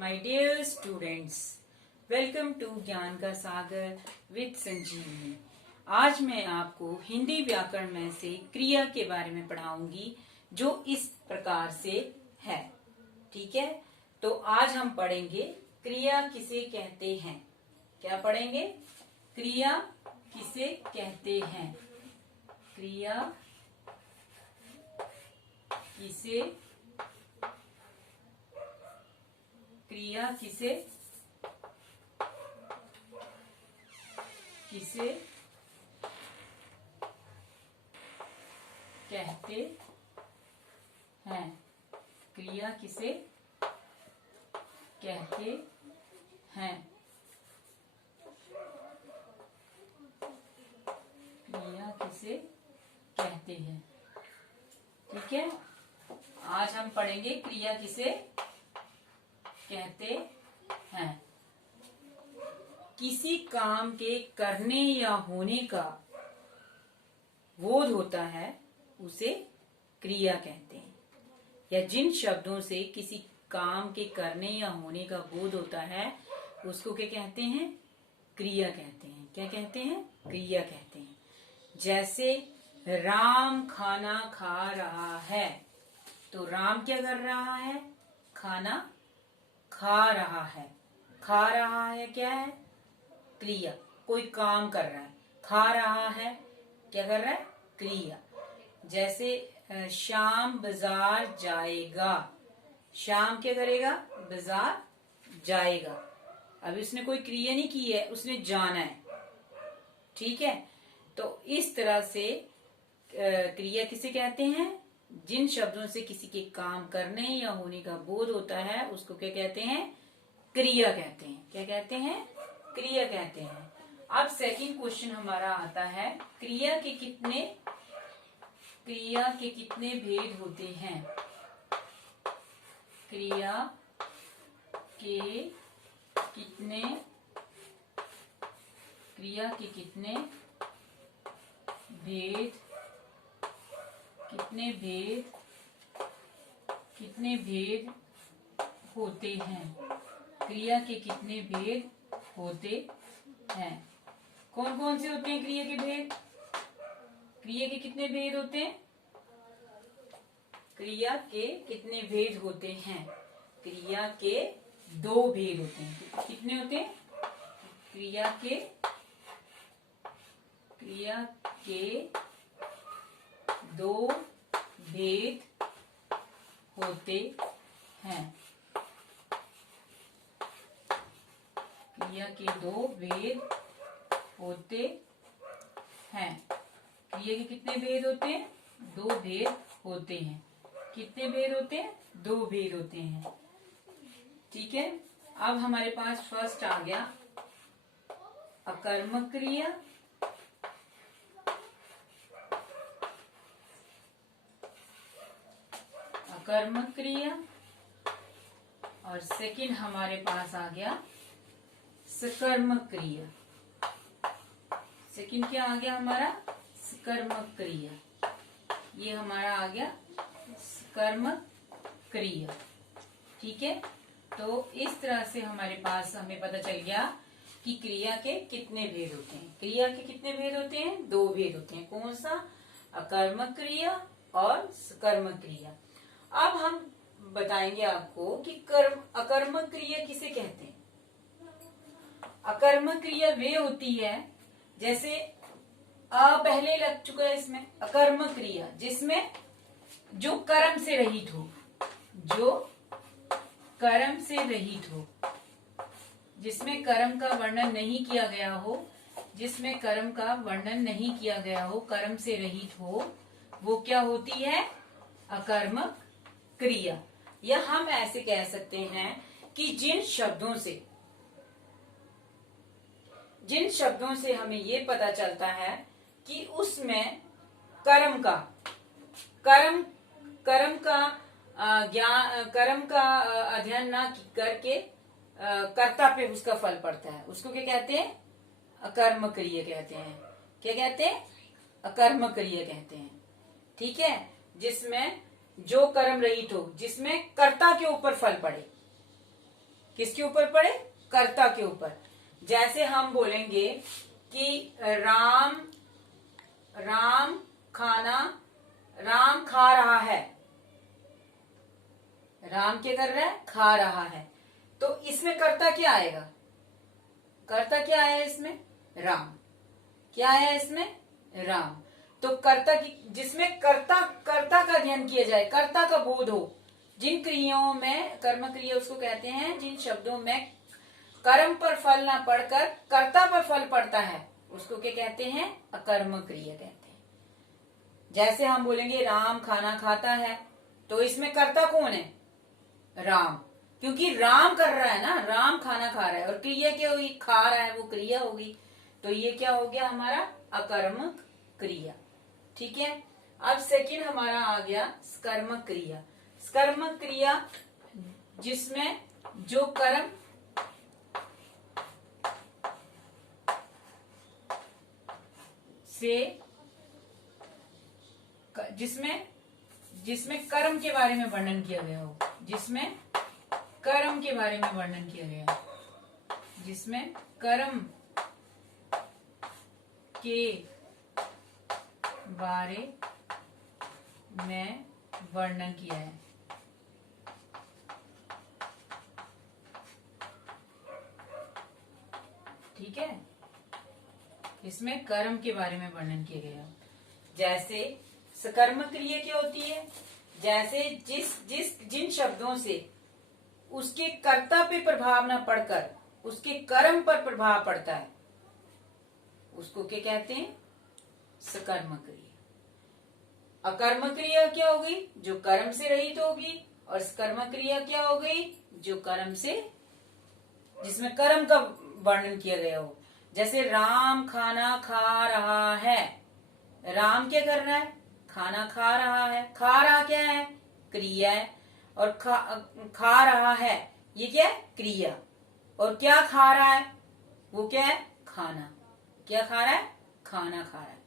My dear students, welcome to ज्ञान का सागर with संजीवनी। आज मैं आपको हिंदी व्याकरण में से क्रिया के बारे में पढ़ाऊंगी जो इस प्रकार से है। ठीक है, तो आज हम पढ़ेंगे क्रिया किसे कहते हैं। क्या पढ़ेंगे? क्रिया किसे कहते हैं। क्रिया किसे किसे कहते हैं। क्रिया किसे कहते हैं। क्रिया किसे कहते हैं। ठीक है, आज हम पढ़ेंगे क्रिया किसे कहते हैं। किसी काम के करने या होने का बोध होता है उसे क्रिया कहते हैं। या जिन शब्दों से किसी काम के करने या होने का बोध होता है उसको क्या कहते हैं? क्रिया कहते हैं। क्या कहते हैं? क्रिया कहते हैं। जैसे राम खाना खा रहा है, तो राम क्या कर रहा है? खाना खा रहा है। खा रहा है क्या है? क्रिया। कोई काम कर रहा है, खा रहा है, क्या कर रहा है? क्रिया। जैसे शाम बाजार जाएगा, शाम क्या करेगा? बाजार जाएगा। अभी उसने कोई क्रिया नहीं की है, उसने जाना है। ठीक है, तो इस तरह से क्रिया किसे कहते हैं? जिन शब्दों से किसी के काम करने या होने का बोध होता है उसको क्या कहते हैं? क्रिया कहते हैं। क्या कहते हैं? क्रिया कहते हैं। अब सेकंड क्वेश्चन हमारा आता है, क्रिया के कितने भेद होते हैं। क्रिया के कितने भेद होते हैं। क्रिया के कितने भेद होते हैं। कौन कौन से होते हैं क्रिया के भेद? क्रिया के कितने भेद होते हैं? क्रिया के कितने भेद होते हैं? क्रिया के दो भेद होते हैं। कितने होते हैं? क्रिया के दो भेद होते हैं। क्रिया के दो भेद होते हैं। क्रिया के कितने भेद होते हैं? दो भेद होते हैं। कितने भेद होते हैं? दो भेद होते हैं। ठीक है, अब हमारे पास फर्स्ट आ गया अकर्मक क्रिया। अकर्मक क्रिया। और सेकंड हमारे पास आ गया सकर्मक क्रिया। सेकंड क्या आ गया हमारा? सकर्मक क्रिया। ये हमारा आ गया सकर्मक क्रिया। ठीक है, तो इस तरह से हमारे पास हमें पता चल गया कि क्रिया के कितने भेद होते हैं। क्रिया के कितने भेद होते हैं? दो भेद होते हैं। कौन सा? अकर्मक क्रिया और सकर्मक क्रिया। अब हम बताएंगे आपको कि अकर्मक क्रिया किसे कहते हैं। अकर्मक क्रिया वे होती है, जैसे पहले लग चुका है इसमें, अकर्मक क्रिया जिसमें जो कर्म से रहित हो, जिसमें कर्म का वर्णन नहीं किया गया हो, कर्म से रहित हो, वो क्या होती है? अकर्मक क्रिया। या हम ऐसे कह सकते हैं कि जिन शब्दों से हमें ये पता चलता है कि उसमें कर्म का अध्ययन ना करके कर्ता पे उसका फल पड़ता है, उसको क्या कहते हैं? अकर्मक क्रिया कहते हैं। क्या कहते हैं? अकर्मक क्रिया कहते हैं। ठीक है, जिसमें जो कर्म रहित हो, जिसमें कर्ता के ऊपर फल पड़े, किसके ऊपर पड़े? कर्ता के ऊपर। जैसे हम बोलेंगे कि राम खा रहा है। राम क्या कर रहा है? खा रहा है। तो इसमें कर्ता क्या आएगा? कर्ता क्या आया इसमें? राम। क्या आया इसमें? राम। तो कर्ता की, जिसमें कर्ता का अध्ययन किया जाए, कर्ता का बोध हो, जिन क्रियाओं में, कर्म क्रिया उसको कहते हैं जिन शब्दों में कर्म पर फल ना पड़कर कर्ता पर फल पड़ता है, उसको क्या कहते हैं? अकर्म क्रिया कहते हैं। जैसे हम बोलेंगे राम खाना खाता है, तो इसमें कर्ता कौन है? राम। क्योंकि राम कर रहा है ना, राम खाना खा रहा है, और क्रिया क्या होगी? खा रहा है, वो क्रिया होगी। तो ये क्या हो गया हमारा? अकर्मक क्रिया। ठीक है। अब सेकंड हमारा आ गया स्कर्मक क्रिया। स्कर्मक क्रिया जिसमें जो कर्म से, जिसमें कर्म के बारे में वर्णन किया गया हो, जिसमें कर्म के बारे में वर्णन किया गया हो, जिसमें कर्म के बारे में वर्णन किया है। ठीक है, इसमें कर्म के बारे में वर्णन किया गया। जैसे सकर्म क्रिया क्या होती है? जैसे जिन शब्दों से उसके कर्ता पे प्रभाव न पड़कर उसके कर्म पर प्रभाव पड़ता है, उसको क्या कहते हैं? सकर्म क्रिया। अकर्म क्रिया क्या होगी? जो कर्म से रहित होगी। और सकर्म क्रिया क्या हो गई? जो कर्म से, जिसमें कर्म का वर्णन किया गया हो। जैसे राम खाना खा रहा है। राम क्या कर रहा है? खाना खा रहा है। खा रहा क्या है? क्रिया है। और खा रहा है, ये क्या है? क्रिया। और क्या खा रहा है? वो क्या है? खाना। क्या खा रहा है? खाना खा रहा है।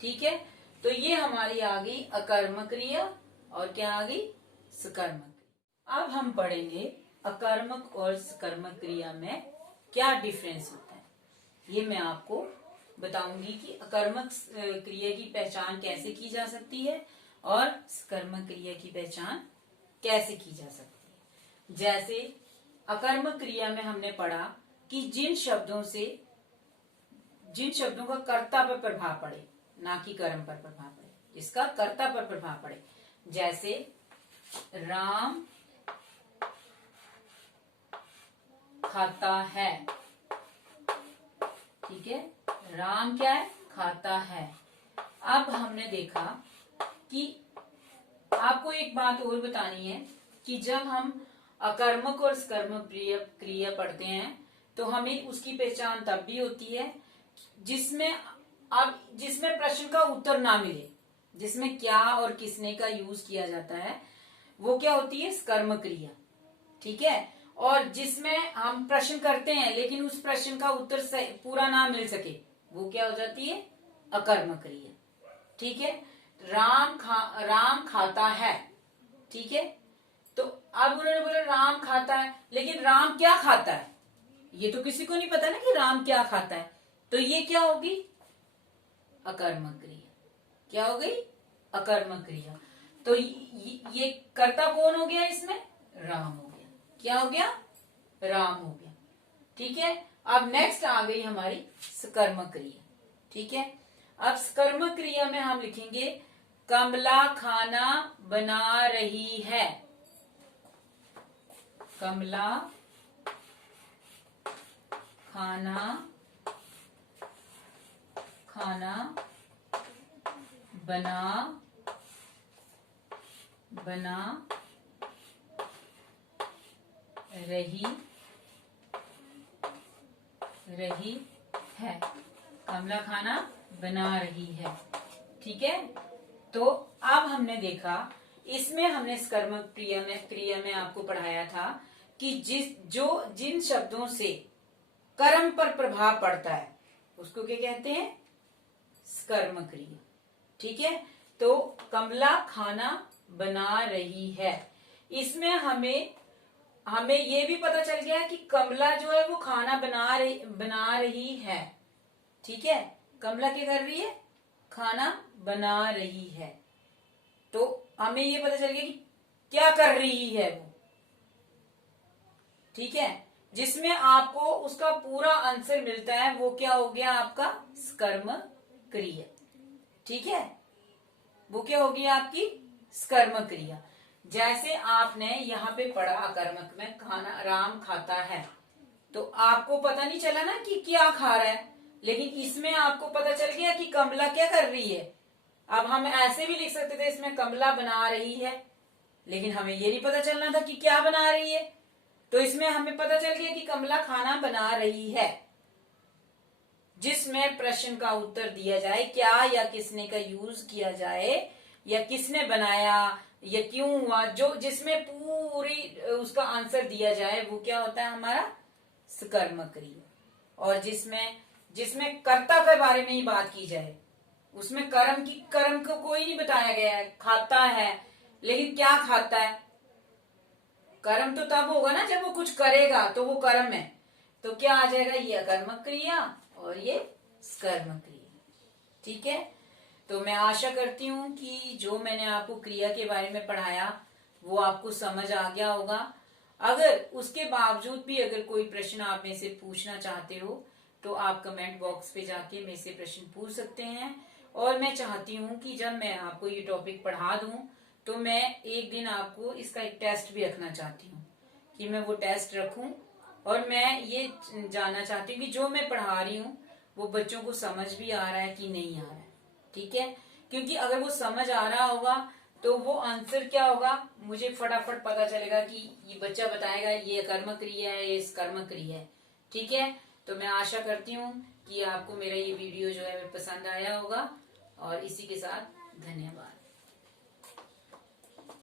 ठीक है। तो ये हमारी आ गई अकर्म क्रिया, और क्या आ गई? सकर्मक क्रिया। अब हम पढ़ेंगे अकर्मक और सकर्मक क्रिया में क्या डिफरेंस होता है। ये मैं आपको बताऊंगी कि अकर्मक क्रिया की पहचान कैसे की जा सकती है और सकर्मक क्रिया की पहचान कैसे की जा सकती है। जैसे अकर्मक क्रिया में हमने पढ़ा कि जिन शब्दों का कर्ता पर प्रभाव पड़े, ना कि कर्म पर प्रभाव पड़े, जिसका कर्ता पर प्रभाव पड़े। जैसे राम खाता है। ठीक है, राम क्या है? खाता है। अब हमने देखा कि आपको एक बात और बतानी है कि जब हम अकर्मक और सकर्मक क्रिया पढ़ते हैं तो हमें उसकी पहचान तब भी होती है जिसमें प्रश्न का उत्तर ना मिले, जिसमें क्या और किसने का यूज किया जाता है, वो क्या होती है? सकर्मक क्रिया। ठीक है। और जिसमें हम प्रश्न करते हैं लेकिन उस प्रश्न का उत्तर पूरा ना मिल सके, वो क्या हो जाती है? अकर्मक क्रिया। ठीक है। राम खाता है। ठीक है। तो अब उन्होंने बोला राम खाता है, लेकिन राम क्या खाता है ये तो किसी को नहीं पता ना कि राम क्या खाता है। तो ये क्या होगी? अकर्मक क्रिया। क्या हो गई? अकर्मक क्रिया। तो ये कर्ता कौन हो गया इसमें? राम हो गया। क्या हो गया? राम हो गया। ठीक है। अब नेक्स्ट आ गई हमारी सकर्मक क्रिया। ठीक है। अब सकर्मक क्रिया में हम लिखेंगे कमला खाना बना रही है। कमला खाना बना रही है। कमला खाना बना रही है। ठीक है। तो अब हमने देखा, इसमें हमने सकर्मक क्रिया में आपको पढ़ाया था कि जिन शब्दों से कर्म पर प्रभाव पड़ता है उसको क्या कहते हैं? सकर्मक क्रिया। ठीक है। तो कमला खाना बना रही है, इसमें हमें हमें ये भी पता चल गया कि कमला जो है वो खाना बना रही है। ठीक है, कमला क्या कर रही है? खाना बना रही है। तो हमें ये पता चल गया कि क्या कर रही है वो। ठीक है, जिसमें आपको उसका पूरा आंसर मिलता है वो क्या हो गया? आपका कर्म क्रिया। ठीक है, वो क्या होगी? आपकी कर्म क्रिया। जैसे आपने यहाँ पे पढ़ा कर्मक में खाना राम खाता है, तो आपको पता नहीं चला ना कि क्या खा रहा है, लेकिन इसमें आपको पता चल गया कि कमला क्या कर रही है। अब हम ऐसे भी लिख सकते थे इसमें कमला बना रही है, लेकिन हमें ये नहीं पता चलना था कि क्या बना रही है। तो इसमें हमें पता चल गया कि कमला खाना बना रही है, जिसमें प्रश्न का उत्तर दिया जाए, क्या या किसने का यूज किया जाए, या किसने बनाया, या क्यों हुआ, जो जिसमें पूरी उसका आंसर दिया जाए वो क्या होता है? हमारा कर्म क्रिया। और जिसमें कर्ता के बारे में ही बात की जाए, उसमें कर्म को कोई नहीं बताया गया है। खाता है, लेकिन क्या खाता है? कर्म तो तब होगा ना जब वो कुछ करेगा, तो वो कर्म है। तो क्या आ जाएगा? ये अकर्म क्रिया और ये कर्म क्रिया। ठीक है, तो मैं आशा करती हूँ कि जो मैंने आपको क्रिया के बारे में पढ़ाया वो आपको समझ आ गया होगा। अगर उसके बावजूद भी अगर कोई प्रश्न आप में से पूछना चाहते हो तो आप कमेंट बॉक्स पे जाके मेरे से प्रश्न पूछ सकते हैं। और मैं चाहती हूँ कि जब मैं आपको ये टॉपिक पढ़ा दूं तो मैं एक दिन आपको इसका एक टेस्ट भी रखना चाहती हूँ, कि मैं वो टेस्ट रखूं। और मैं ये जानना चाहती हूँ कि जो मैं पढ़ा रही हूँ वो बच्चों को समझ भी आ रहा है कि नहीं आ रहा है। ठीक है, क्योंकि अगर वो समझ आ रहा होगा तो वो आंसर क्या होगा मुझे फटाफट पता चलेगा कि ये बच्चा बताएगा ये कर्म क्रिया है, ये कर्म क्रिया है। ठीक है, तो मैं आशा करती हूँ कि आपको मेरा ये वीडियो जो है पसंद आया होगा। और इसी के साथ धन्यवाद।